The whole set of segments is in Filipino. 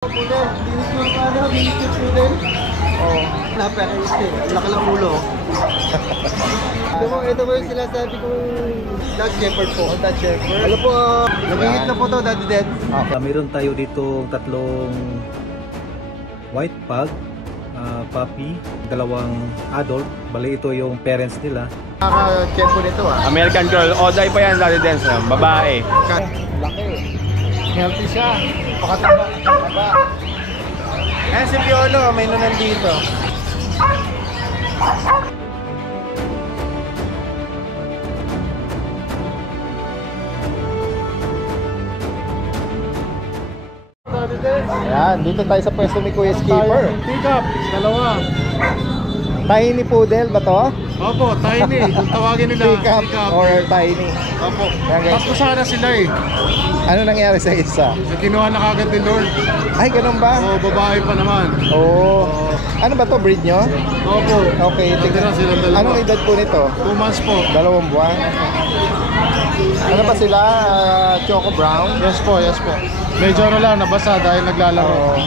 Poodle, miniature poodle. Oh, napaka-easy. Laki ng ulo. Ito po yung sinasabi kong Dutch Shepherd po. Dutch Shepherd. Ano po, nagigit na po ito, Daddy Dad. Meron tayo dito tatlong white pug, puppy, dalawang adult. Bali ito yung parents nila. Nakaka-check po nito American Girl. Oday pa yan, Daddy Dance. Babae. Laki. Healthy siya. Pakataba. Ayan si Piolo, may nunan dito. Ayan, dito tayo sa pwesto ni Kuya Skipper. Pick up, dalawa. Tiny Poodle ba to? Opo, tiny. Kung tawagin nila, Pick up or tiny? Opo. Ayan, guys. Tapos sana sila eh. Ano nangyari sa isa? Kinuha na kagad ni Lord. Ay, ganun ba? O, babae pa naman. Oo. Ano ba to, breed nyo? Opo. Okay, Natira silang dalawa. anong edad po nito? 2 months po. 2 buwan. Ano ba sila? Choco brown? Yes po, yes po. Medyo lang, nabasa dahil naglalaro. Oo.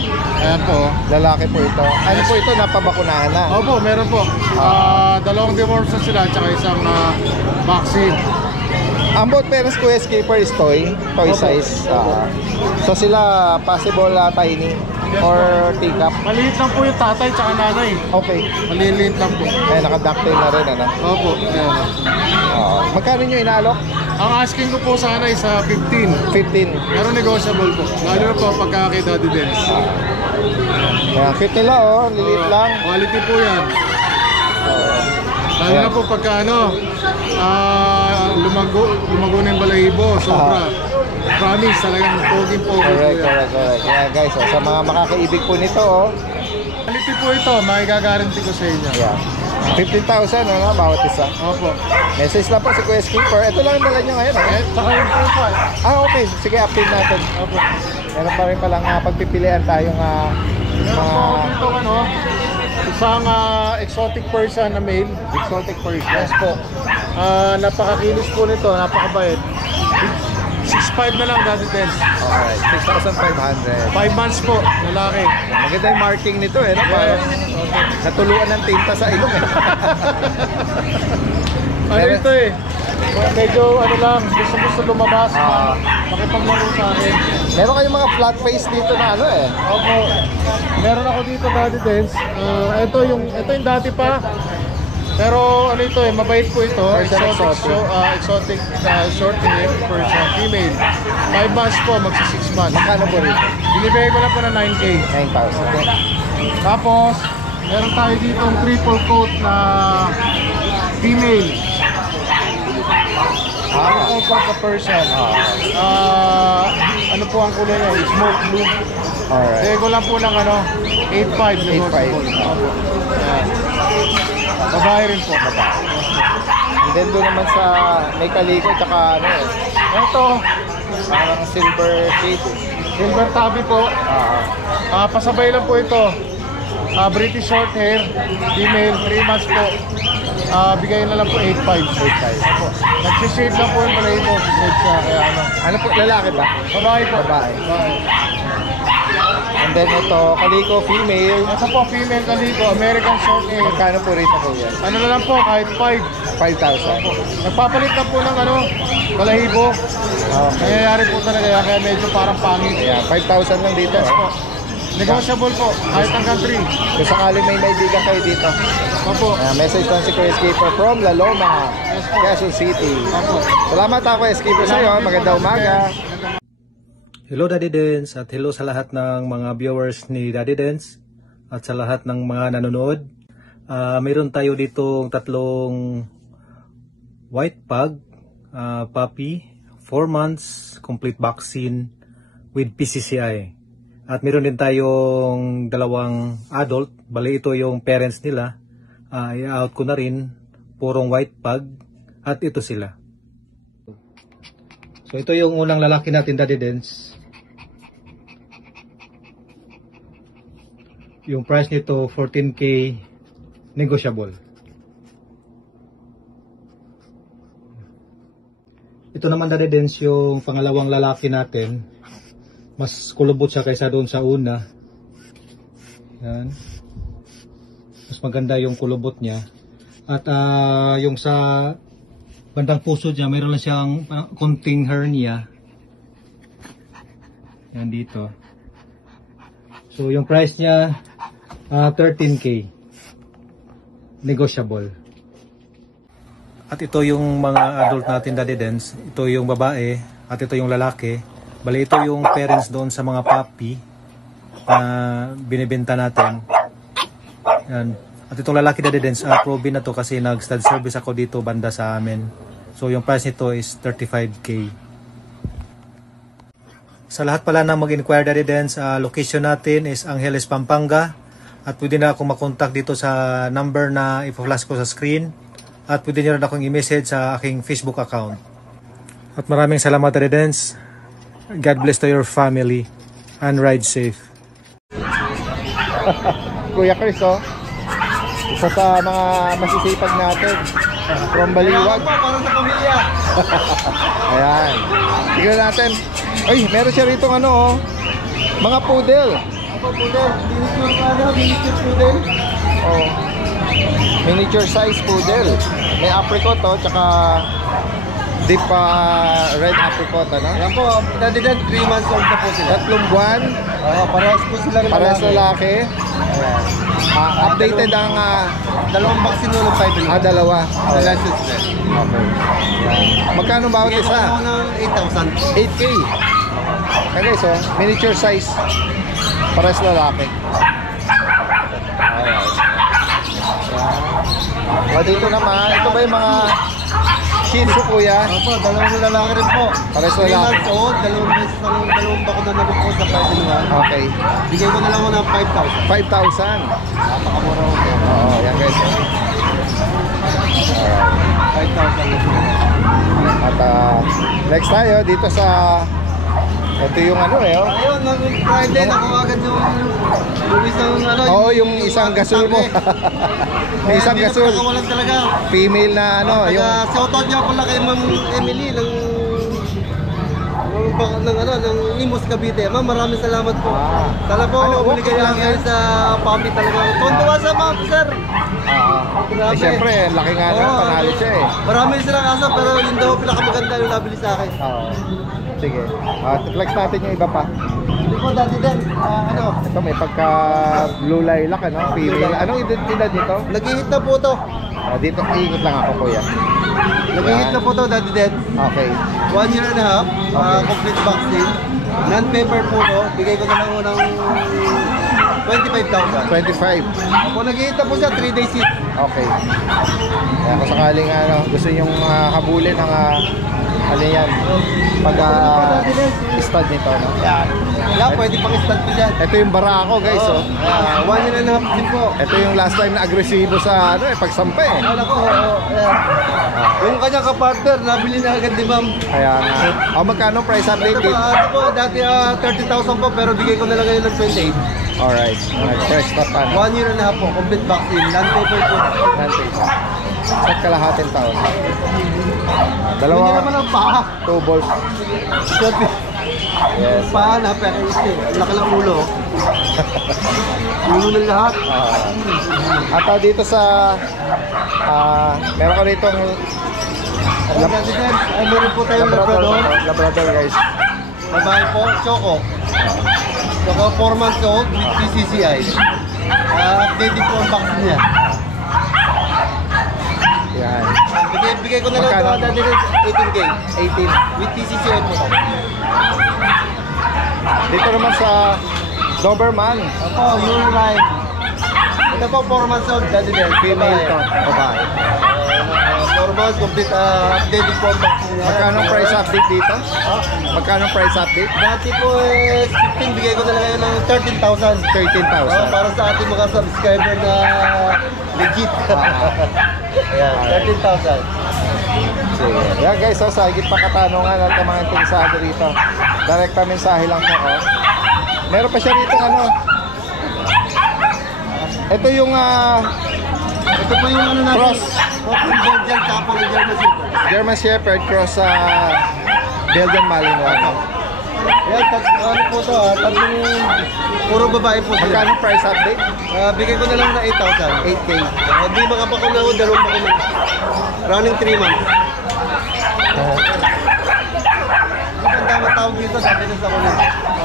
Ayan po. Lalaki po ito. Ano po ito? Napabakunahan na. Opo, meron po. Dalawang deworms na sila, tsaka isang vaccine. Ang both parents Kuya Skipper is toy Opo. size. So sila possible tiny or teacup. Maliit lang po yung tatay tsaka nanay. Okay. Maliliit lang po. Ay, naka-ducktail na rin, ano? Opo, ayan. Magkano nyo inaalok? Ang asking ko po sana ay sa 15. 15. Pero negotiable po. Lalo na po pagka kay Daddy Dance. Ayan, fit nila, oh. Liliit lang. Quality po yan. Lalo na po pagka lumago na yung balahibo. Sobra. Promise, talagang pogi-pogi po Correct. yan. Ayan, guys, sa mga makakaibig po nito, oh. Quality po ito, makikagaranti ko sa inyo. Ayan. 15,000, ano, bawat isa. Opo. Message lang po si Kuya Skipper. Ito lang ang dala nyo ngayon, Eh, tsaka yung pupa. okay. Sige, update natin. Opo. Meron pa rin palang pagpipilian tayong Meron po ako dito, isang exotic Persian na male. exotic Persian. Yes po. Napakakilos po nito, napakabait. 6'5" na lang, Daddy Dance. Alright, 6,500. 5 months po, lalaki. Maganda yung marking nito, eh. No? Parang natuluan ng tinta sa ilong, eh. Ano ito eh? Medyo gusto lumabas. Makipaglaro sa akin. Meron kayong mga flat face dito na ano, eh. Opo. Meron ako dito, Daddy Dance. Ito yung dati pa. Pero ito mabait po ito. Exotic short hair Persian female. 5 months po, magsi 6 months. Magkano po rito? Binibigay ko lang po ng 9K. 9,000. Tapos, meron tayo dito ang triple coat na female. Triple coat na Persian. Ano po ang kulay niya? Smoke blue. Alright. Bigay ko lang po ng 8.5. 8.5. Ayan. Babae rin po. And then doon naman sa may kaliko, tsaka ano, eh. Ito, Parang silver shade, eh. silver tabby po. Pasabay lang po ito. British short hair, female, 3 months po. Bigay na lang po 8.5. 8,500. Nag-shade lang po yung malay mo. Shade siya, kaya Ano po, lalaki ba? Babae po. Babae. And then ito, kaliko female. Ito po, female kaliko, American short hair. Magkano po rito po yan? Ano na lang po, kahit 5. 5,000. Nagpapalit na po ng balahibo. Okay. Nangyayari po talaga yan, kaya medyo parang pangit. Ayan, 5,000 lang dito. Yes po. Negotiable po, kahit hanggang 3. Kung sakali may naibigan kayo dito. Opo. Message lang si Kuya Skipper from La Loma, Quezon City. Opo. Salamat ako, Skipper, sa iyo. Magandang umaga. Hello Daddy Dance at hello sa lahat ng mga viewers ni Daddy Dance at sa lahat ng mga nanonood. Mayroon tayo ditong tatlong white pug, puppy, 4 months, complete vaccine with PCCI. At meron din tayong dalawang adult, bali ito yung parents nila. I-out ko na rin, purong white pug at ito sila. So ito yung unang lalaki natin, Daddy Dance. Yung price nito 14K negotiable. Ito naman, Daddy Dance, yung pangalawang lalaki natin. Mas kulubot siya kaysa doon sa una. Yan. Mas maganda yung kulubot niya. At yung sa bandang puso niya, mayroon lang siyang konting hernia. Yan dito. So yung price niya 13K. Negotiable. At ito yung mga adult natin Daddy Dens. Ito yung babae at ito yung lalaki. Bali ito yung parents doon sa mga puppy na binibenta natin. Yan. At itong lalaki Daddy Dens, proven na to kasi nag-stud service ako dito banda sa amin. So yung price nito is 35K. Sa lahat pala na mag-inquire Daddy Dens, location natin is Angeles, Pampanga. At pwede na akong makontak dito sa number na ipa-flash ko sa screen. At pwede nyo rin akong i-message sa aking Facebook account. At maraming salamat Daddy Dens. God bless to your family and ride safe. Kuya Chris, oh. Isa sa mga masisipag natin. From Baliwag. Para sa pamilya. Ayan. Tignan natin. Ay, meron siya rito ano, oh. Mga poodle. Ako poodle. Miniature poodle. Oh. Miniature size poodle. May apricot, oh, tsaka deep red apricot, ano? Ayan po, Daddy Dan, 3 months old na po sila. 3 buwan. Parehas po sila rin Parehas lalaki. Updated ang dalawang vaccine ng 5 in 1. dalawa. Sa license din. Okay. Magkano bawat Bigay ko isa? ako ng 8,000. 8K. Okay guys, oh, miniature size. Parehas lalaki. Dito naman, ito ba yung mga Shih Tzu, kuya? Opo, dalawang lalaki rin po. Parehas 3 lalaki. months old, dalawang bakuna na rin po sa 5 in 1. Okay. Bigay ko na lang ako ng 5,000. 5,000. Napakamura ko po. Oo, yan guys. Oh. 5,000 na po. At next tayo dito sa ito yung ano eh, oh. Ayun, nung Friday, nakuha agad yung isang ano. Oo, yung isang gasol mo. May isang gasol. Nakakawalan talaga. Female na ano, yung Shoutout niya pala kay Ma'am Emily ng Imus Cavite. Ma'am, maraming salamat po. Sana po, Ano, binigay lang kayo sa puppy talaga. Tuntua sa ma'am, sir. eh, syempre, laki nga na, Oo, panalo siya eh. Marami silang aso, pero yun daw pinakamaganda yung nabili sa akin. Oo. Sige. Flex natin yung iba pa. Hindi po dati din, Ito may pagka blue lilac, ano? Female. Anong edad nito? nag-hit na po to. Dito, iikot lang ako, kuya. Nag-hit na po to, Daddy Den. Okay. 1 year and a half, complete vaccine. Non-paper po to, bigay ko na lang ng 25,000. 25. Kung nag-hit na po siya, 3 days hit. Okay. Kaya kung sakaling ano, gusto nyong habulin ng ano yan, pag stud nito, no? Yan. Wala, pwede pang start po dyan. Ito yung Barako, guys, oh. 1 year and a half din po. Ito yung last time na agresibo sa ano, pagsampa eh. Wala ko, ayan. Yung kanyang kapartner, nabili na agad ni ma'am. Kaya nga. Magkano price update Ito po, date? po, dati 30,000 po, pero bigay ko na lang ngayon ng 28. Alright. Price pa pa. 1 year and a half po, complete vaccine, non-paper po. Sa kalahating taon. Hindi Dalawa, naman ang paa. 2 balls. Sabi, Yes. paa na, pero isi. Laki ng ulo. Ulo ng lahat. At dito sa meron ka rito Ay, meron po tayong Labrador. Labrador, guys. Babae po, Choco. Choco, 4 months old with PCCI. Updated po ang vaccine niya. Yan. Bigay ko na lang ito, Magkano? dati rin 18K. 18. With PCCI po. Dito naman sa Doberman. Opo, you're right. Ito po, 4 months old, dati din. Female to. Babae. 4 months, complete updated po ang vaccine niya. Magkano price update dito? Magkano price update? Dati po 15, bigay ko na lang ng 13,000. 13,000. Para sa ating mga subscriber na legit. Ayan, 13,000. Sige. Yan guys, sa higit pa katanungan at mga interesado rito. Direkta mensahe lang po. Meron pa siya rito ano. Ito yung Ito po yung ano natin. Cross. Cross ng Belgian tapos ng German Shepherd. German Shepherd cross sa Belgian Malinois. Yan, ano po to tatlong, puro babae po sila. Magkano price update? Bigay ko na lang na 8,000. 8K. Hindi makapakuna ako, dalawang bakuna. Running 3 months. Ang dami tawag dito, sabi na sa kunin.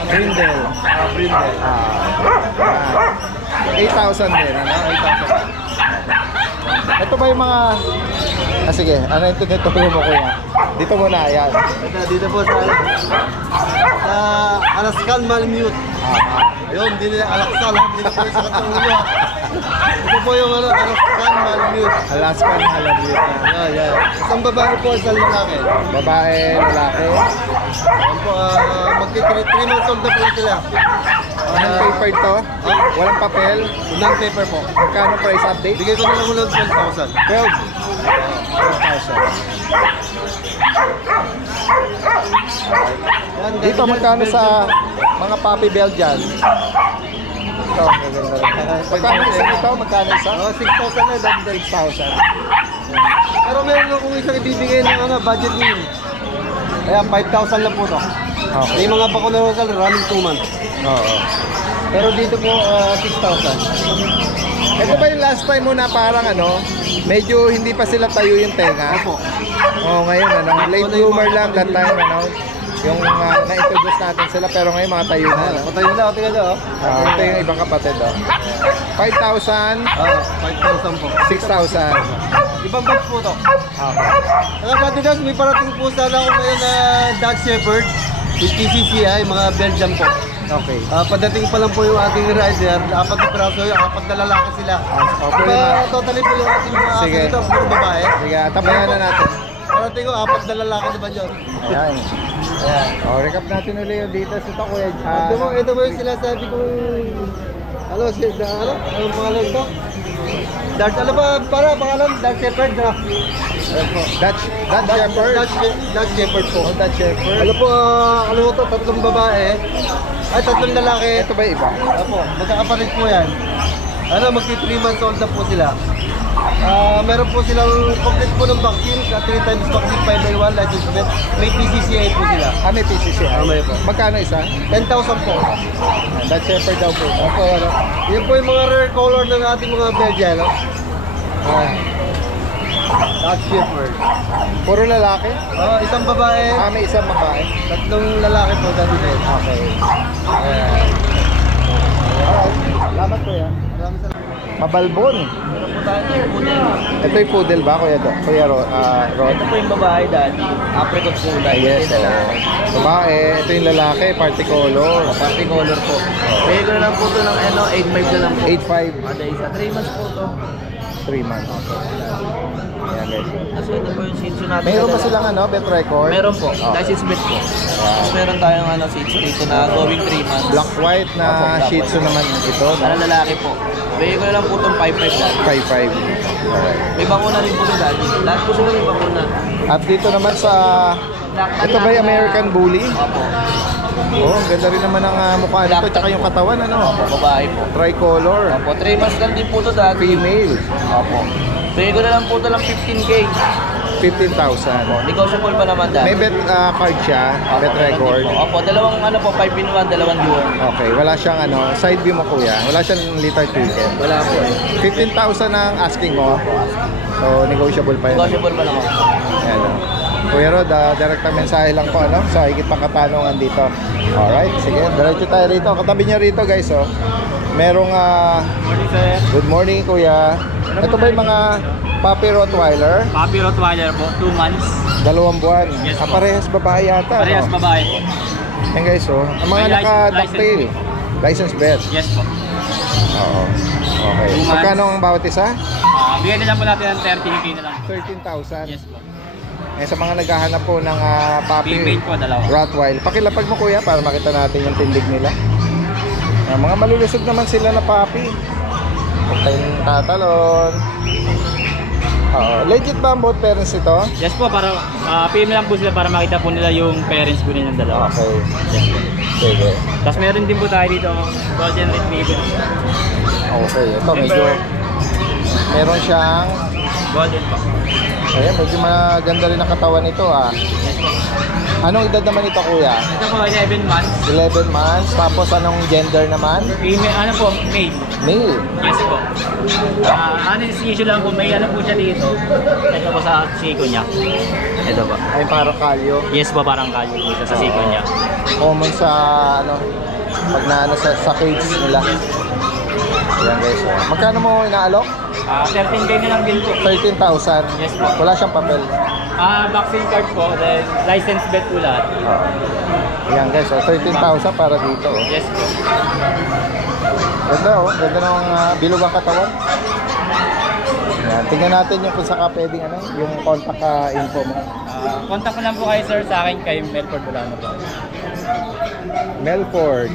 Brindle. Brindle. 8,000 din, ano? 8,000. Ito ba yung mga... sige, ano yung tinuturo mo kuya? Dito muna, ayan. Dito po sa Alaskan Malamute. Yun, hindi nila Alaksal, hindi nila sa katang ulo. Ito po yung Alaskan Malamute. Alaskan Malamute. Yan. Isang babae po, isang lalaki. Babae, lalaki. Yan po, magti-3 months old na po sila. Walang paper to? Walang papel? Non-paper po. Magkano price update? Bigay ko na lang muna ng 12,000. 12,000. Dito magkano sa mga puppy Belgian? Ito, maganda rin. Magkano isa dito? Magkano isa? 6,000 na, dahil 6,000. pero meron akong isang ibibigay ng budget meal. Kaya 5,000 lang po to. Okay. May mga bakuna rosal running 2 months. Oo. Pero dito po 6,000. Ito ba yung last time mo na parang ano, medyo hindi pa sila tayo yung tenga? Opo. Oo, ngayon ano, late bloomer lang that time ano, yung na-introduce natin sila pero ngayon mga tayo na. No? Patayin na, tingnan nyo. Ito yung ibang kapatid. 5,000, 5,000 po. 6,000. Ibang batch po to. Okay. Saka pati guys, may parating po sana ako ngayon na Dutch Shepherd with PCCI, mga Belgian po. Okay. Padating pa lang po yung ating rider, 4 na piraso, 4 na lalaki sila. Okay. Totally po yung ating mga Sige. dito, puro babae. Sige, tabayan na natin. Parating ko, 4 na lalaki naman yun. Ayan. Ayan. O, recap natin ulit yung dito sa ito, Kuya. Ito mo yung sinasabi kong, anong pangalan ito? Dutch, ano ba, pangalan? Dutch Shepherd na. Dutch Shepherd. Dutch Shepherd po. O, Dutch Shepherd. Ano po, ano mo to, 3 babae, ay 3 lalaki. Ito ba iba? Opo, magkakapalit po yan. Magti 3 months old na po sila. Meron po silang complete po ng vaccine, 3 times vaccine, 5x1, license plate. May PCCI po sila. May PCCI. May po. Magkano isa? 10,000 po. Dutch Shepherd daw po. Opo, Yan po yung mga rare color ng ating mga Belgian, Dutch Shepherd. Puro lalaki? Isang babae, May isang babae. 3 lalaki po dati din. Okay. Alright. Salamat po yan. Maraming salamat. Mabalbon. Meron po tayo ng poodle. Ito yung poodle ba, Kuya Rod? Ito po yung babae dati. Apricot kulay. Yes, Ito na. babae. Ito yung lalaki, party color. Party color po. Bigay ko na lang po ito ng 8.5 na lang po. 8.5, Ada isa. 3 months po ito. 3 months. Ayan guys. Tapos ito po yung Shih Tzu natin. Mayroon ba silang bet record? Meron po. Oh. License bet po. Tapos meron tayong Shih Tzu dito na going 3 months. Black white na Shih Tzu naman ito. Para lalaki po. Bigay ko na lang po itong 5.5 dati. 5.5. Alright. May bakuna rin po na dati. Lahat po sila may bakuna. At dito naman sa... Ito ba yung American Bully? Opo. Oh, ang ganda rin naman ang mukha nito. Tsaka yung katawan, ano? Opo, babae po. Tricolor. Opo, 3 months lang din po ito dati. Female. Opo. Bigay ko na lang po ito ng 15K. 15,000. Negotiable pa naman dati. May bet card siya, Opo, bet meron din record. po. Opo, dalawang 5 in 1, dalawang dual. Okay, wala siyang side view mo kuya. Wala siyang liter ticket. Wala po eh. 15,000 ang asking mo. So, negotiable pa yun. Negotiable pa naman. Ayan, Kuya Rod, direct na mensahe lang po sa higit pang katanungan dito. Alright, sige, diretso tayo rito. Katabi niya rito guys, merong good morning kuya. Ito ba yung mga puppy Rottweiler? Puppy Rottweiler po, 2 months. 2 buwan. Yes, po. Parehas Parehas babae yata. Parehas babae po. Yan guys, ang mga May naka-ducktail. License bet. Yes po. Oo. Okay. 2 months. Magkano ang bawat isa? Bigyan na lang po natin ng 13K na lang. 13,000. Yes po. Sa mga naghahanap po ng puppy Female po, dalawa. Rottweiler. Pakilapag mo kuya para makita natin yung tindig nila. Mga malulusog naman sila na puppy. Huwag tayong tatalon. Legit ba ang both parents ito? Yes po, para female lang po sila para makita po nila yung parents po nilang dalawa. Okay. Yes po. Sige. Tapos meron din po tayo dito, Golden Retriever. Okay. Ito medyo meron siyang Golden po. medyo maganda rin ang katawan nito Yes po. Anong edad naman ito, kuya? Ito po, 11 months. 11 months. Tapos anong gender naman? Female, ano po, male. Male. Yes po. Ano yung issue lang po, may ano po siya dito. Ito po sa siko niya. Ito po. Ay, parang kalyo. Yes po, parang kayo po siya sa siko niya. Common sa, ano, pag na, ano, sa cage nila. Ayan guys. Oh. Magkano mo inaalok? 13K na lang din po. 13,000. Yes po. Wala siyang papel. Vaccine card po, then license bet po lahat. Ayan guys. Oh. 13,000 para dito. Oh. Yes po. Ganda oh. Ganda ng bilog ang katawan. Ayan. Tingnan natin yung kung saka pwedeng ano, yung contact info mo. Contact ko lang po kayo sir sa akin kay Melford Bulano po. Melford.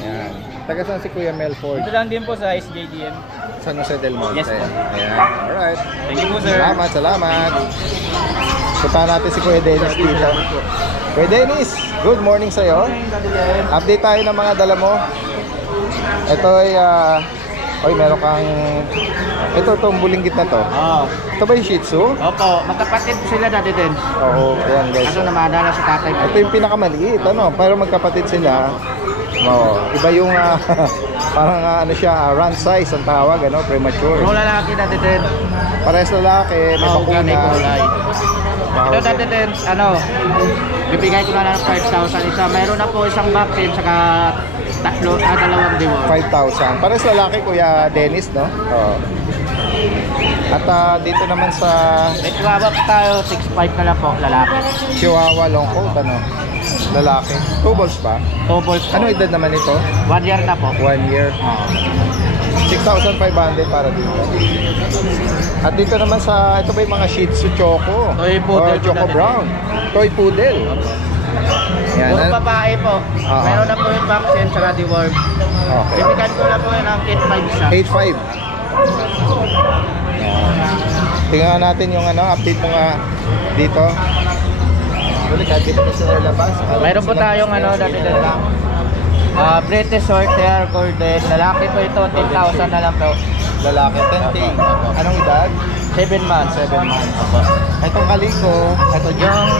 Ayan. Taga saan si Kuya Melford? Ito lang din po sa SJDM. San Jose del Monte. Yes po. Ayan. Alright. Thank you po sir. Salamat, salamat. Puntahan natin si Kuya Dennis dito. Kuya Dennis, good morning sa'yo. Update tayo ng mga dala mo. Ito ay, meron kang, itong bulinggit na to. Ito ba yung Shih Tzu? Opo, magkapatid sila dati din. Oo, ayan guys. Kaso namadala sa tatay ko. Ito yung pinakamaliit, ano, pero magkapatid sila. Iba yung, parang ano siya, run size ang tawag, ano, premature. Yung lalaki dati din. Parehas lalaki, may bakuna. Kulay. Ito dati din, bibigay ko na lang 5,000 isa. Mayroon na po isang vaccine, saka dalawang diwa. 5,000. Parehas lalaki, Kuya Dennis, no? Oo. At dito naman sa May chihuahua tayo, 6'5 na lang po, lalaki. Chihuahua long coat, ano? Lalaki. 2 balls pa? Tobol po. Ano edad naman ito? 1 year na po. 1 year. 6,500 para dito. At dito naman sa, ito ba yung mga Shih Tzu Choco? Toy poodle Or Choco po Brown. Toy Poodle. Yan. Puro babae po. Meron na po yung vaccine, saka deworm. Okay. Bibigyan ko na po yun ng 8'5 siya. 8.5. Tingnan natin yung ano, update mo nga dito. Balik kahit dito sa labas. Mayroon po tayong ano, dati din lang. British short hair, golden. Lalaki po ito, 10,000 na lang po. Lalaki, 10K. Anong edad? 7 months. 7 months. Itong kaliko, ito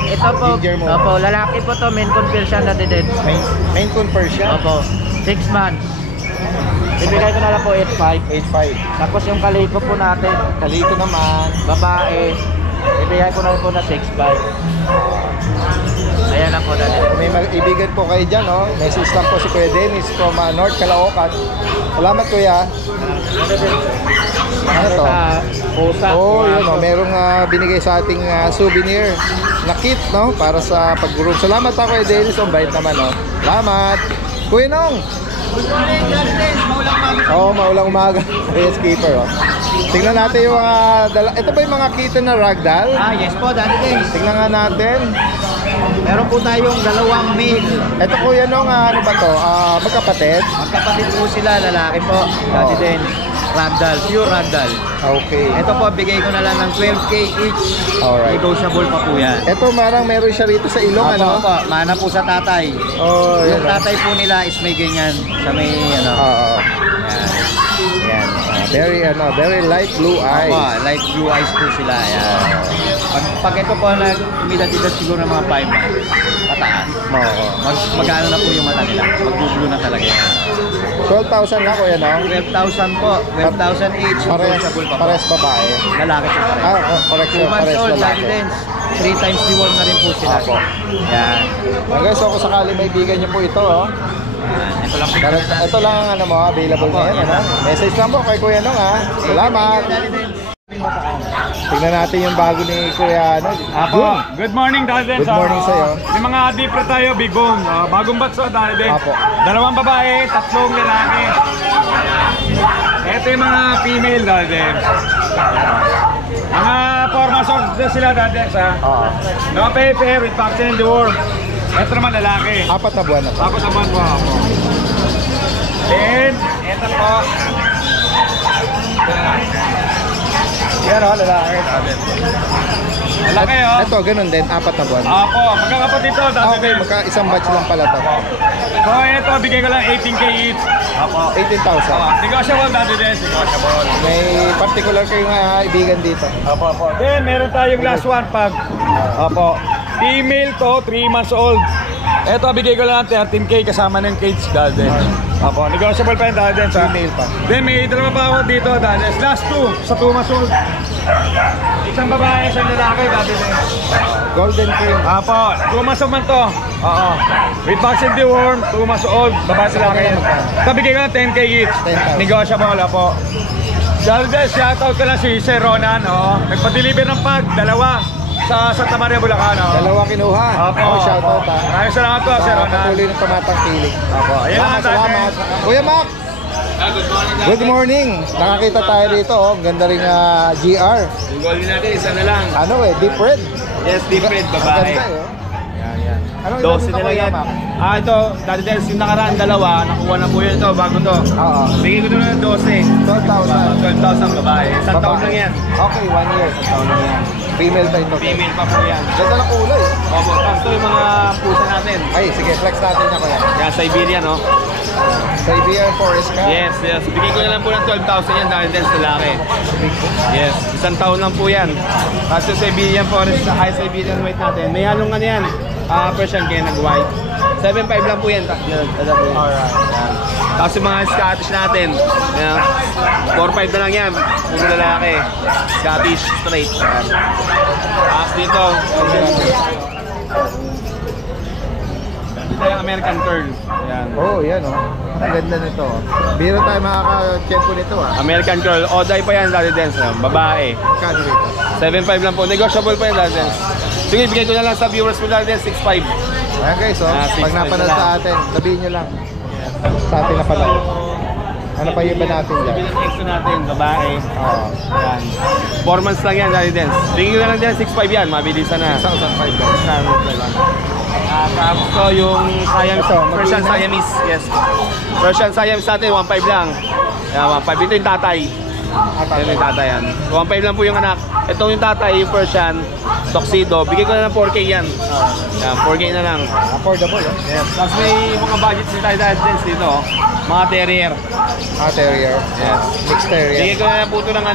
Ito po, ginger mo. opo, lalaki po to, main coon Persian dati din. Main coon Persian. Opo, 6 months. Bibigay ko na lang po 8'5. 8.5. Tapos yung kaliko po natin, Kaliko naman. babae, bibigay ko na lang po na 6'5. Ayan lang po dati. Kung may mag-ibigan po kayo dyan, oh, message lang po si Kuya Dennis from North Caloocan. Salamat, Kuya. Ano to? Pusa. Oh, yun, oh, merong binigay sa ating souvenir na kit, no? Para sa pag-group. Salamat pa, Kuya Dennis. Ang bait naman, oh. Salamat. Kuya Nong! Good morning, Justin. Maulang umaga. Oo, maulang umaga. Yes, keeper, oh. Tingnan natin yung mga dala. Ito ba yung mga kitten na ragdoll? Yes po, Daddy Dennis. Tingnan nga natin. Meron po tayong dalawang male. Ito, Kuya Nong, ano ba to? Magkapatid? Magkapatid po sila, lalaki po. Daddy Dennis. Ragdoll, pure ragdoll. Okay. Ito po, bigay ko na lang ng 12K each. Alright. Negotiable pa po yan. Ito, marang meron siya rito sa ilong, ano? Opo, mana po sa tatay. Oh, Yung yun, oh. tatay po nila is may ganyan. Sa may, ano. Oo. Yan. Yan. Very light blue eyes. Opo, light blue eyes po sila. Yan. Pag ito po nag-umidad-idad siguro ng mga 5 months, pataas. Oo. Magkano na po yung mata nila? Mag-blue na talaga yan. 12,000 na, Kuya, no? 12,000 po. 12,000 each. Negotiable pa po. Pares babae. Lalaki po pares. Correction. 2 months Pares old, lalaki. Dance. 3 times deworm na rin po sila. Opo. Yan. Guys, so kung sakali may bigan niyo po ito, oh. Ito lang po. Ito lang ang ano mo, available Opo, ngayon, yan. ano? Message lang po kay Kuya Nong, ha? Salamat. Tingnan natin yung bago ni Kuya, ano? Jun. Good morning, Daddy. Good morning sa'yo. May mga deeper tayo, bigong. Bagong batso, Daddy. Apo. 2 babae, 3 lalaki. Ito yung mga female, Daddy. Mga 4 months old na sila, Daddy. Oo. No paper with vaccine and deworm. Ito naman lalaki. 4 na buwan na po. Ako naman po ako. Then, ito po. Yan, oh, lalaki. Lalaki, oh. Ito, ganun din, 4 na buwan. Apo, magkakapatid ito, Daddy. Okay, isang batch lang pala to. So, ito, bigay ko lang 18K each. Apo. 18,000. Negotiable, Daddy Des. Negotiable. May particular kayong ibigan dito. Apo, apo. Then, meron tayong last one pag. Apo. Female to, 3 months old. Ito, bigay ko lang ng 13K kasama ng cage Dadens. Apo, negotiable pa yung Dadens ha. Female pa. Then may dalawa pa ako dito Dadens. Last 2 sa 2 months old. Isang babae, isang lalaki Dadens. Golden cream. Apo, 2 months old man to. Oo. With vaccine deworm, 2 months old, babae sa lalaki. Ito, bigay ko ng 10K each. 10,000. Negotiable po. Dadens, shoutout ko lang si Sir Ronan. Oo. Nagpa-deliver ng pag, dalawa. Sa Santa Maria, Bulacan. Dalawa kinuha. Opo. Oh, shoutout ha. Maraming salamat po, Sir Ronan. Patuloy na tumatangkilik. Apo, ayun lang Salamat. Kuya Mac. Good morning. Nakakita tayo dito. Oh. Ganda ring GR. Yung golden natin, isa na lang. Ano deep red. Yes, different, Ang babae. ganda eh. Oh. Yan. Anong 12 dito, na lang Kuya yan. Mac? Ito, dati dahil yung nakaraan dalawa, nakuha na po yun ito, bago to. Oo. Bigay ko na ng 12. 12,000. 12,000 babae. Isang taon lang yan. Okay, 1 year. Isang taon lang yan. Female pa ito. Female pa po yan. Ganda ng kulay. Opo, tapos ito yung mga pusa natin. Ay, sige, flex natin na kuya. Yan, Siberian, no? Siberian Forest ka. Yes. Bigay ko na lang po ng 12,000 yan dahil din sa lalaki. Yes, isang taon lang po yan. Tapos yung Siberian Forest, high Siberian white natin. May halong ano yan, Persian kaya nag-white. 7.5 lang po yan. Alright. Tapos yung mga Scottish natin, 4.5 na lang yan. Puro lalaki. Scottish straight. Tapos dito, dito yung American Curl. Ayan. Oh, yan oh. Ang ganda nito. Oh. Biro tayo makaka-check po nito ah. American Curl. Oday pa yan dati din. Babae. Kano dito? 7.5 lang po. Negotiable pa yan dati. Sige, bigay ko na lang sa viewers ko dati 6.5. Ayan guys oh. Pag 6.5 napanood na lang. sa atin, sabihin nyo lang. Sa atin na pala. Ano pa yung ba natin dyan? Bilang extra natin, babae. Oo. Yan. 4 months lang yan dati din. Bigay ko na lang din 6.5 yan. Mabilisan na. 1,500 guys. Tapos ko yung Siamese, Ito, Persian mag-iina. Siamese. Yes. Persian Siamese natin, 1.5 lang. Yan, 1.5. Ito yung tatay. Ito yung tatay yan. 1.5 lang po yung anak. Ito yung tatay, yung Persian, tuxedo. Bigay ko na ng 4K yan. Yan, 4K na lang. Affordable eh. Yes. Tapos may mga budgets tayo dito. Oh. Mga terrier. Terrier. Yes. Mixed terrier. Bigay ko na lang po ito ng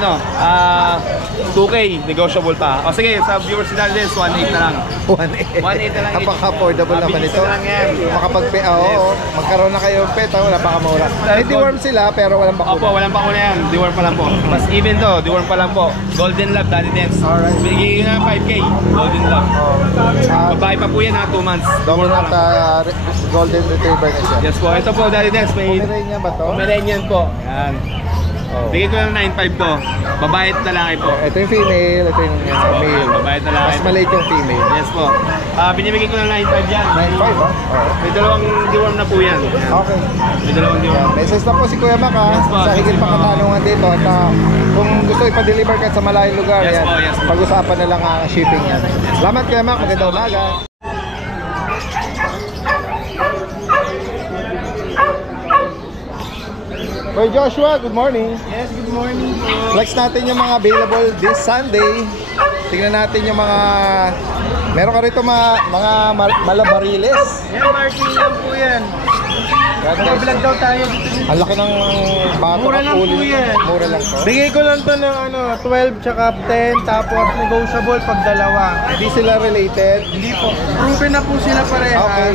2K, negotiable pa. O sige, sa viewers ni Daldens, 1.8 na lang. 1.8 1.8 na lang. Napaka-affordable naman Mabilis ito. na lang yan. Makapag-pay, oo. Magkaroon na kayo ng pet, wala pa kamura. May deworm sila, pero walang bakuna. Opo, walang bakuna yan. Deworm pa lang po. Mas even to, deworm pa lang po. Golden Lab, Daldens. Alright. Bigay ko na 5K, Golden Lab. Babae pa po yan ha, 2 months. Dominant golden retriever na siya. Yes po, ito po Daldens. May Pomeranian ba to? Pomeranian po. Yan. Oh. Bigay ko lang 9.5 to. Babae at lalaki po. Ito yung female, ito yung male. Babae at lalaki. Mas maliit yung female. Yes po. Binibigay ko ng 9.5 yan. 9.5 ba? May dalawang deworm na po yan. Yan. Okay. May dalawang deworm. Message na po si Kuya Mac ha, Yes po. sa higit pang katanungan dito. At kung gusto ipa-deliver ka sa malayong lugar, Yes yan, po, yes po. pag-usapan na lang ang shipping yan. Salamat Kuya Mac, magandang umaga. Kuya Joshua, good morning. Yes, good morning po. Flex natin yung mga available this Sunday. Tingnan natin yung mga... Meron ka rito mga malabariles. Yan, marking lang po yan. Nag-vlog daw tayo dito. Ang laki ng bato. Mura lang po yan. Mura lang to. Bigay ko lang to ng 12 tsaka 10 tapos negotiable pag dalawa. Hindi sila related. Hindi po. Proven na po sila parehas. Okay.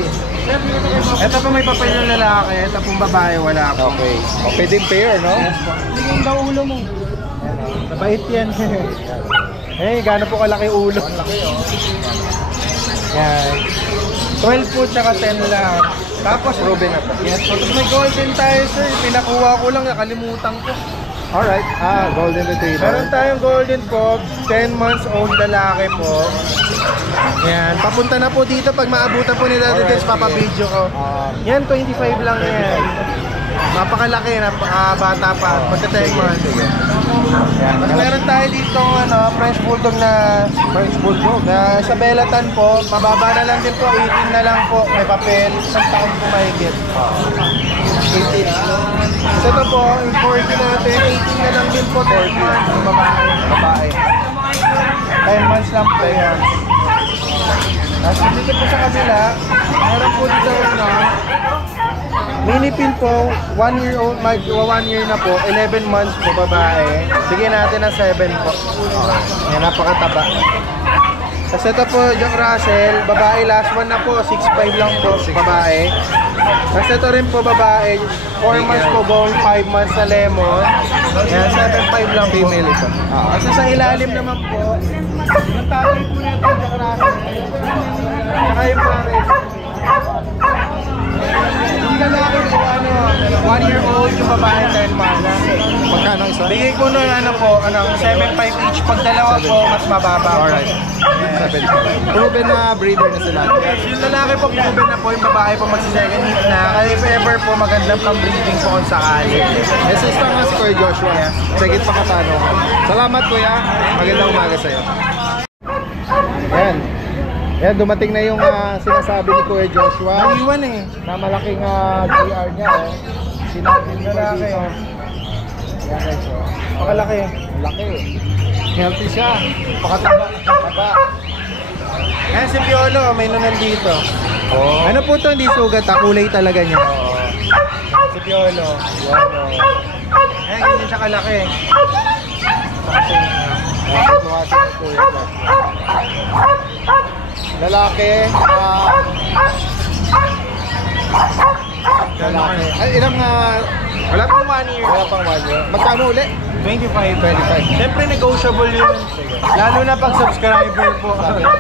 Ito po may papel ng lalaki, ito pong babae wala po. Okay. O, pwedeng pair, no? Bigyan daw ulo mo. Mabait yan. Eh, gaano po kalaki ulo? Yan. 12 po tsaka 10 lang. Tapos Proven na to. yes, so, tapos may golden tayo sir. Pinakuha ko lang, nakalimutan ko. Alright. Golden retriever. Meron tayong golden po, 10 months old lalaki po. Yan, papunta na po dito pag maabutan po ni Daddy Des, papabidyo ko. Yan, 25 lang yan. Napakalaki, napakabata pa, pagka 10 months. Tapos meron tayo dito French Bulldog na sa Belatan po, mababa na lang din po, 18 na lang po, may papel, isang taon po mahigit. 18. So ito po, yung 40 natin, 18 na lang din po, 10 months, yung babae. 10 months lang po yan. Tapos dito po sa kabila, meron po dito mini pin po, 1 year old, 1 year na po, 11 months po babae. Bigyan natin ng 7 po. Yan, napakataba. Tapos ito po, Jack Russell, babae, last one na po, 6'5 lang po, babae. Tapos ito rin po, babae, 4 months po, going 5 months na lemon. Yan, 7'5 lang po. Female ito. Kasi sa ilalim naman po, yung tatay po na ito, Jack Russell. Saka yung pares. Hindi ka natin po, 1-year-old yung babae, 10 months. Magkano isa? Bigay ko nun, 7.5 each. Pag dalawa po, mas mababa. Alright. 7. Proven na breeder na sila. Yung lalaki po, proven na po, yung babae po magsi-second hit na. Kaya if ever po, magandang pang-breeding po kung sakali. Assist nga si Kuya Joshua. Sige pa katanong. Salamat Kuya. Magandang umaga sa'yo. Yan. Yan, dumating na yung sinasabi ni Kuya Joshua Iwan eh. na malaking GR niya. Sinabi ni Lalaki. Kuya. Yan guys. Makalaki. Laki. Healthy siya. Pakataba. Taba. Ayan si Piolo, may nunan dito. Oh. Ano po to, hindi sugat, kulay talaga niya. Si Piolo. Ayan, ganyan siya kalaki. Lalaki. Lalaki. Ay, ilang Wala pang 1 year. wala pang 1 year. Magkano uli? 25. 25. Siyempre negotiable yun. Lalo na pag subscriber po. Alright.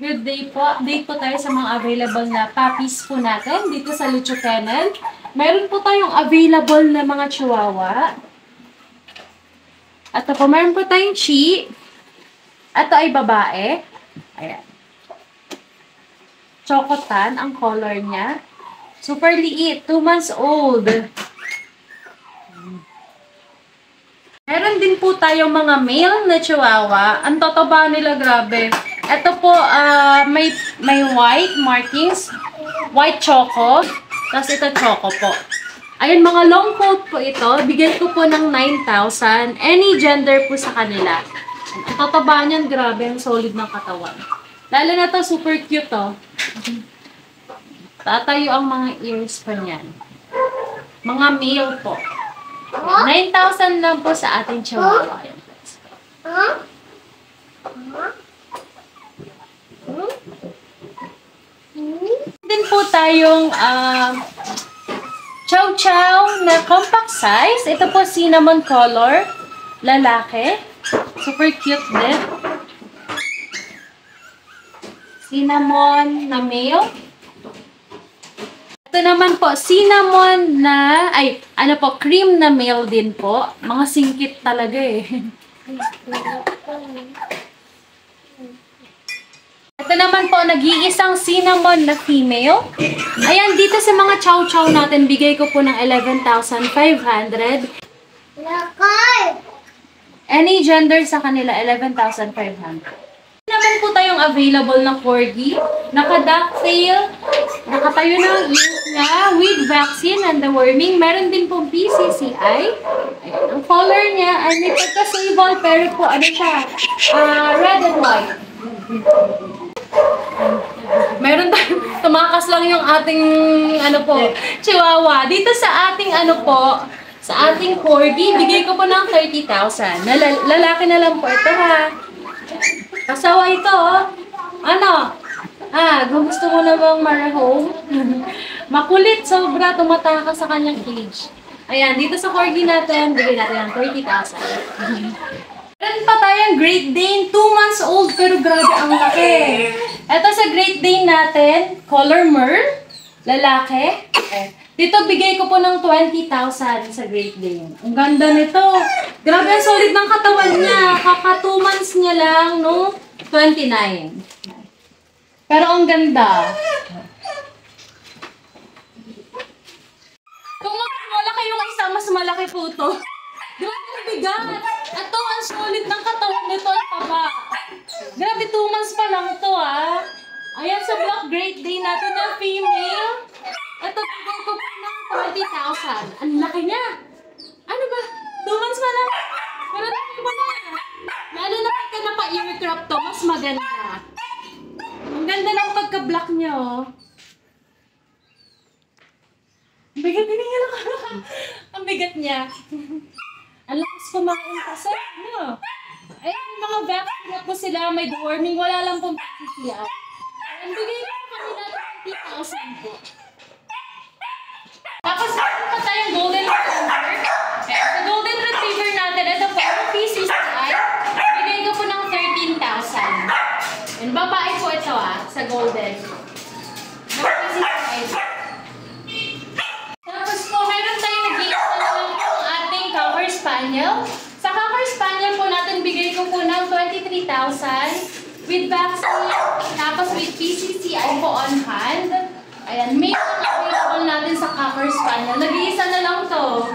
Good day po. Update po tayo sa mga available na puppies po natin dito sa Lucho Kennel. Meron po tayong available na mga chihuahua. At po, meron po tayong chi. Ito ay babae. Ayan. Chocotan ang color niya. Super liit. 2 months old. Meron din po tayong mga male na chihuahua. Ang tataba nila, grabe. Ito po, may white markings. White choco. Tapos ito choco po. Ayun, mga long coat po ito. Bigay ko po ng 9,000. Any gender po sa kanila. Ang tataba niyan, grabe. Ang solid ng katawan. Lalo na to, super cute to. Tatayo ang mga ears pa niyan. Mga male po. 9,000 lang po sa ating chihuahua. Ayan. Din po tayong chow chow na compact size. Ito po cinnamon color. Lalaki. Super cute din. Cinnamon na male. Ito naman po, cinnamon na, cream na male din po. Mga singkit talaga eh. Ito naman po, nag-iisang cinnamon na female. Ayan, dito sa mga chow-chow natin, bigay ko po ng 11,500. Any gender sa kanila, 11,500. Naman po tayong available na corgi. Naka-ducktail. Nakatayo na ang ears niya with vaccine and deworming. Meron din pong PCCI. Ayan. Ang color niya ay may pagka-sable pero po ano siya, red and white. Meron tayong, tumakas lang yung ating chihuahua. Dito sa ating sa ating corgi, bigay ko po ng 30,000. Lalaki na lang po ito ha. Kasawa ito, oh. Gusto mo na bang marahome? Makulit, sobra, tumataka sa kanyang cage. Ayan, dito sa corgi natin, bigay natin ng 30,000. Meron pa tayong Great Dane, 2 months old, pero grabe ang laki. Ito sa Great Dane natin, color merle, lalaki. Dito, bigay ko po ng 20,000 sa Great Dane. Ang ganda nito. Grabe, ang solid ng katawan niya. Kaka 2 months niya lang, no? 29. Pero ang ganda. Kung malaki yung isa, mas malaki po ito. Grabe, ang bigat. Ito, ang solid ng katawan nito. Ang taba. Grabe, 2 months pa lang ito, ah. Ayan, sa Black Great Dane natin na female. Ito, bigay ko po ng 20,000. Ang laki niya. Ano ba? 2 months pa lang. Pero laki mo na. Lalo na pagka naka-ear-crop to, mas maganda. Ang ganda ng pagka-black niya, oh. Ang bigat niya lang. Ang bigat niya. Ang lakas kumain kasi, no? Ayan, mga vaccine na po sila, may deworming, wala lang pong PCCI. Ayan, bigay ko sa kanila 20,000 po. Tapos, meron pa tayong golden retriever. Ayan, sa golden retriever natin, ito po, yung PCCI, bigay ko po ng 13,000. Ayan, babae po ito sa golden. Yung PCCI. Tapos po, meron tayong nag-i-install ng ating Cocker Spaniel. Sa Cocker Spaniel po natin, bigay ko po ng 23,000 with vaccine, tapos with PCCI po on hand. Ayan, may available natin sa Cocker Spaniel. Nag-iisa na lang to.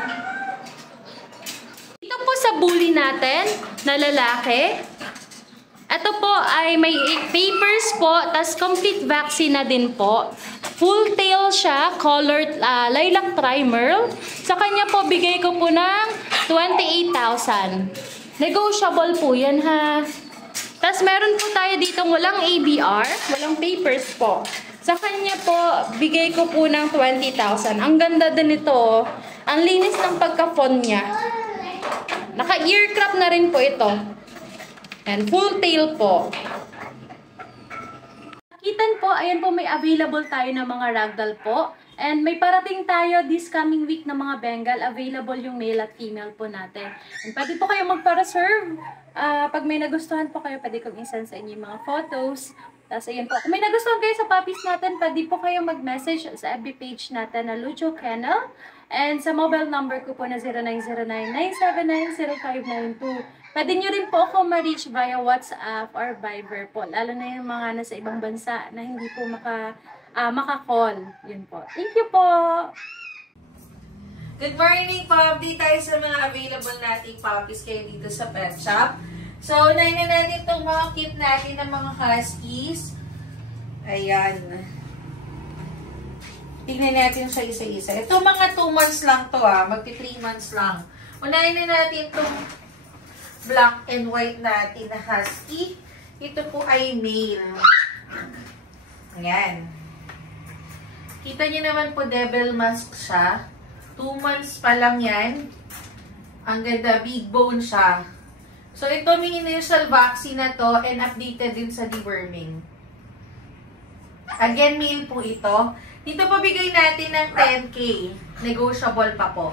Ito po sa bully natin na lalaki. Ito po ay may papers po, tas complete vaccine na din po. Full tail siya, colored lilac tri-merle. Sa kanya po, bigay ko po ng 28,000. Negotiable po yan ha. Tas meron po tayo dito walang ABR, walang papers po. Sa kanya po, bigay ko po ng 20,000. Ang ganda din ito. Ang linis ng pagka-fawn niya. Naka-earcrop na rin po ito. And full tail po. Kitan po, ayan po may available tayo ng mga ragdoll po. And may parating tayo this coming week na mga Bengal. Available yung male at female po natin. And pwede po kayo magpa-reserve. Pag may nagustuhan po kayo, pwede kong isend sa inyo yung mga photos. Tapos ayan po, kung may nagustuhan kayo sa puppies natin, pwede po kayo mag-message sa FB page natin na Lucho Kennel. And sa mobile number ko po na 0909-979-0592. Pwede nyo rin po ako ma-reach via WhatsApp or Viber po. Lalo na yung mga nasa ibang bansa na hindi po maka-call. Yun po. Thank you po! Good morning po! Update tayo sa mga available nating puppies kayo dito sa pet shop. So, unahin na natin itong mga cute natin ng mga huskies. Ayan. Tingnan natin siya isa-isa. Ito mga 2 months lang to magti 3 months lang. Unahin na natin itong black and white natin na husky. Ito po ay male. Ayan. Kita niyo naman po devil mask siya. 2 months pa lang yan. Ang ganda, big bone siya. So, ito may initial vaccine na to and updated din sa deworming. Again, male po ito. Dito pa bigay natin ng 10K. Negotiable pa po.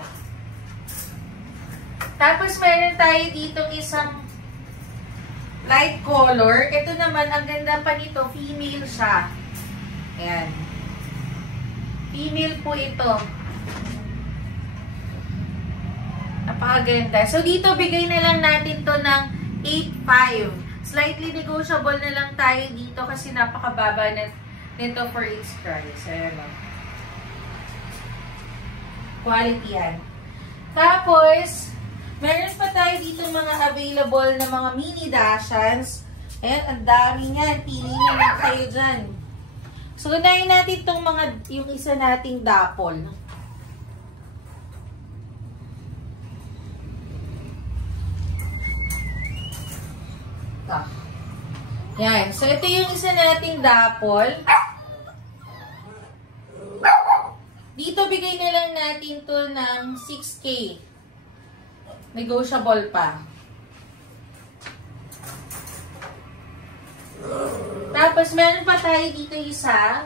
Tapos, meron tayo ditong isang light color. Ito naman, ang ganda pa nito, female siya. Ayan. Female po ito. Napakaganda. So, dito bigay na lang natin to ng 8.5. Slightly negotiable na lang tayo dito kasi napakababa nito for its price. Ayan o. Quality yan. Tapos, meron pa tayo dito mga available na mga mini Dachshunds. Ayan, ang dami niyan. Pili na lang kayo dyan. So, unahin natin itong yung isa nating dapol. Yan. So, ito yung isa nating dapol. Dito, bigay na lang natin to ng 6K. Negotiable pa. Tapos, meron pa tayo dito isa.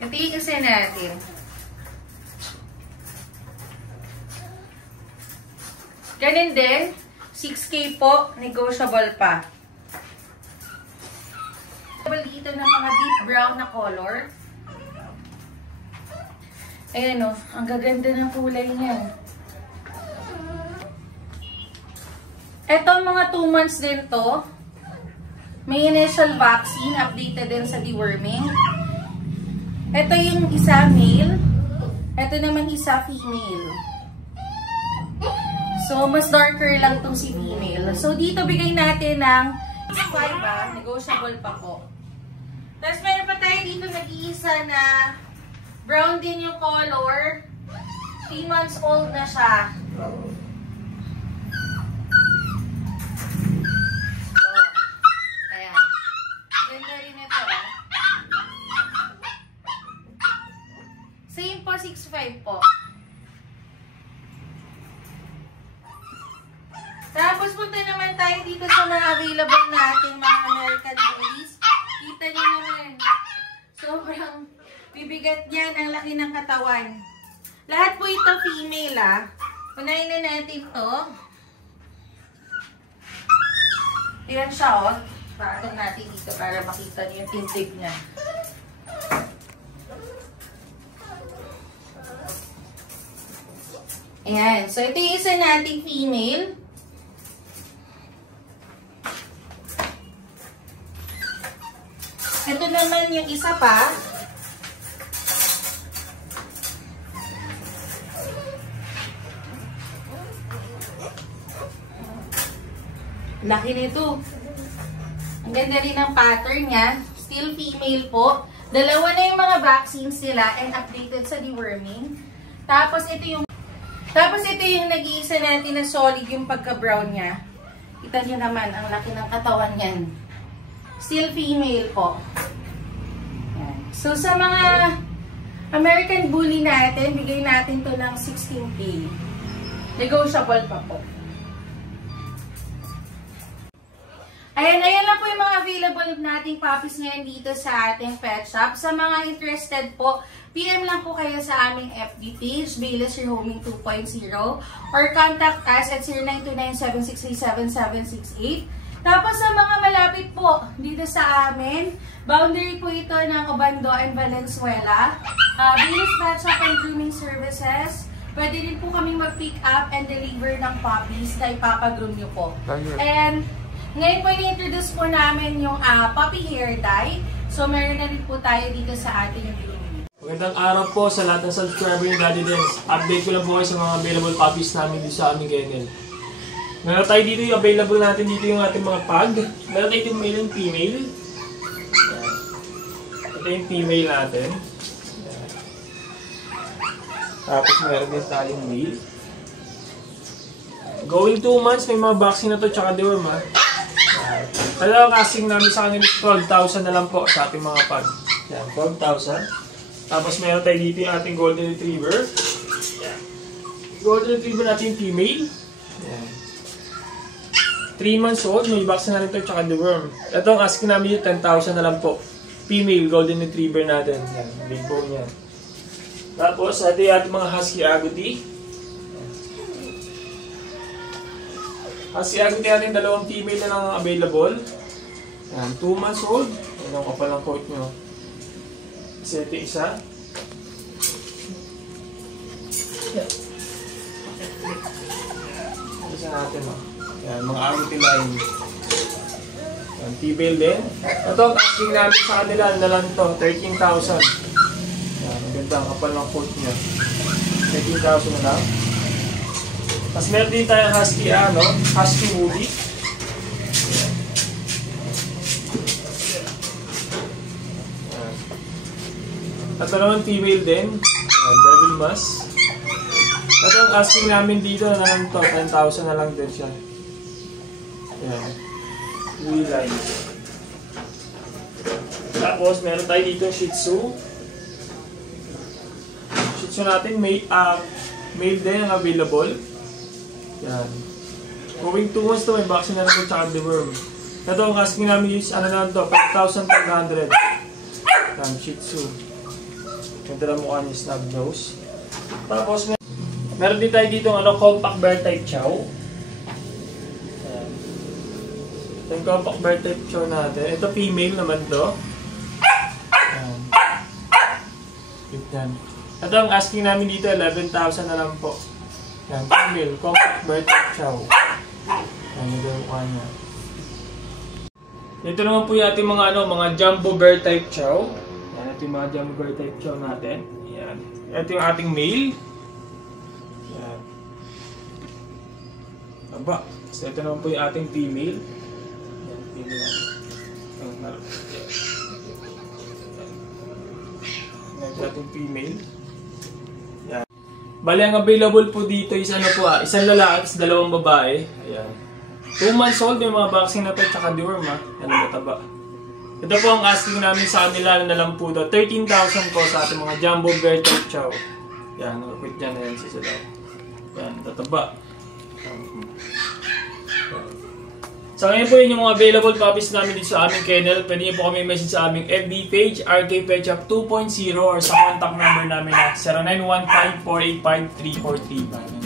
Ito yung isa natin. Ganun din. 6K po. Negotiable pa. Dito ng mga deep brown na color. Ayan o. Ang gaganda ng kulay niya. Ito mga 2 months din to. May initial vaccine. Updated din sa deworming. Ito yung isa male. Ito naman isa female. So, mas darker lang itong si female. So, dito bigay natin ng 5 negotiable pa po. Tapos, meron pa tayo dito nag-iisa na brown din yung color. 3 months old na siya. So, ayan. Ganda rin Tapos punta naman tayo dito sa mga available nating mga American Bullies. Kita niyo naman. Sobrang bibigat yan. Ang laki ng katawan. Lahat po ito female ah. Unahin na natin to. Ayan siya oh. Paano natin dito para makita niyo yung tip niya. Ayan. So, ito yung isa nating female. Ito naman yung isa pa. Laki nito. Ang ganda rin ng pattern niya. Still female po. Dalawa na yung mga vaccines nila and updated sa deworming. Tapos ito yung nag-iisa natin na solid yung pagka-brown niya. Kita niyo naman, ang laki ng katawan niyan. Still female po. Yan. So, sa mga American Bully natin, bigay natin to ng 16K. Negotiable pa po. Ayan lang po yung mga available nating puppies ngayon dito sa ating pet shop. Sa mga interested po, PM lang po kayo sa aming FB page, Bayless Your Homing 2.0, or contact us at 0929-763-7768. Tapos sa mga malapit po dito sa amin, boundary po ito ng Obando and Valenzuela. Bayless Pet Shop and Grooming Services. Pwede din po kaming mag-pick up and deliver ng puppies na ipapagroom nyo po. And ngayon po i-introduce po namin yung puppy hair dye. So meron na rin po tayo dito sa ating grooming. Magandang araw po sa lahat ng subscriber ng Daddy Dens. Update ko lang po kayo sa mga available puppies namin dito sa aming kennel. Meron tayo dito yung available natin dito yung ating mga pug. Meron tayo yung male and female. Ito yung female natin. Tapos meron din tayong male. Going 2 months, may mga vaccine na to tsaka deworm ha. Talagang casting namin sa kanila 12,000 na lang po sa ating mga pug. Yan, 12,000. Tapos meron tayo dito yung ating golden retriever. Yan. Golden retriever natin female. Yan. 3 months old, may vaccine na rin ito tsaka deworm. Ito ang asking namin yung 10,000 na lang po. Female golden retriever natin. Yan, big bone yan. Tapos ito yung ating mga husky agouti. Husky agouti natin, dalawang female na lang available. Yan, 2 months old. Yan ang kapal ng coat nyo. Kasi ito isa. Yan. Isa natin o. Yan, mga agouti line. Yan, female din. Ito ang asking namin sa kanila na lang ito, 13,000. Yan, ang ganda ang kapal ng coat nyo. 13,000 na lang. Tapos meron din tayong husky, husky woolly. At naman female din, devil musk. At ang asking namin dito na lang ito, 10,000 na lang din siya. Ayan. Woolly line. Tapos meron tayo dito Shih Tzu. Shih Tzu natin, male din ang available. Yan. Going 2 months to, may vaccine na rin tsaka deworm. Ito ang asking namin is, ano na ito, 5,500. Yan, Shih Tzu. Ganda lang mukha niya, snub nose. Tapos, meron din tayo dito compact bear type chow. Yan. Ito yung compact bear type chow natin. Ito female naman to. Yan. Yan. Ito ang asking namin dito, 11,000 na lang po. Yan, female, compact bear type chow. Yan, ito yung mukha niya. Dito naman po yung ating mga jumbo bear type chow. Yan, ito yung mga jumbo bear type chow natin. Yan. Ito yung ating male. Yan. Aba. So, ito naman po yung ating female. Yan, female natin. Yan, ito yung ating female. Bali, ang available po dito is isang lalaki at dalawang babae. Ayan. 2 months old, may mga vaccine na ito, tsaka deworm ha. Yan ang mataba. Ito po ang asking namin sa kanila na lang po ito. 13,000 po sa ating mga jumbo bear type chow. Yan, nakapit dyan na yan sila daw. Yan, tataba. So ngayon po yun yung mga available puppies namin dito sa aming kennel. Pwede niyo po kami message sa aming FB page, RK Pet Shop 2.0 or sa contact number namin na 0915-485-3435.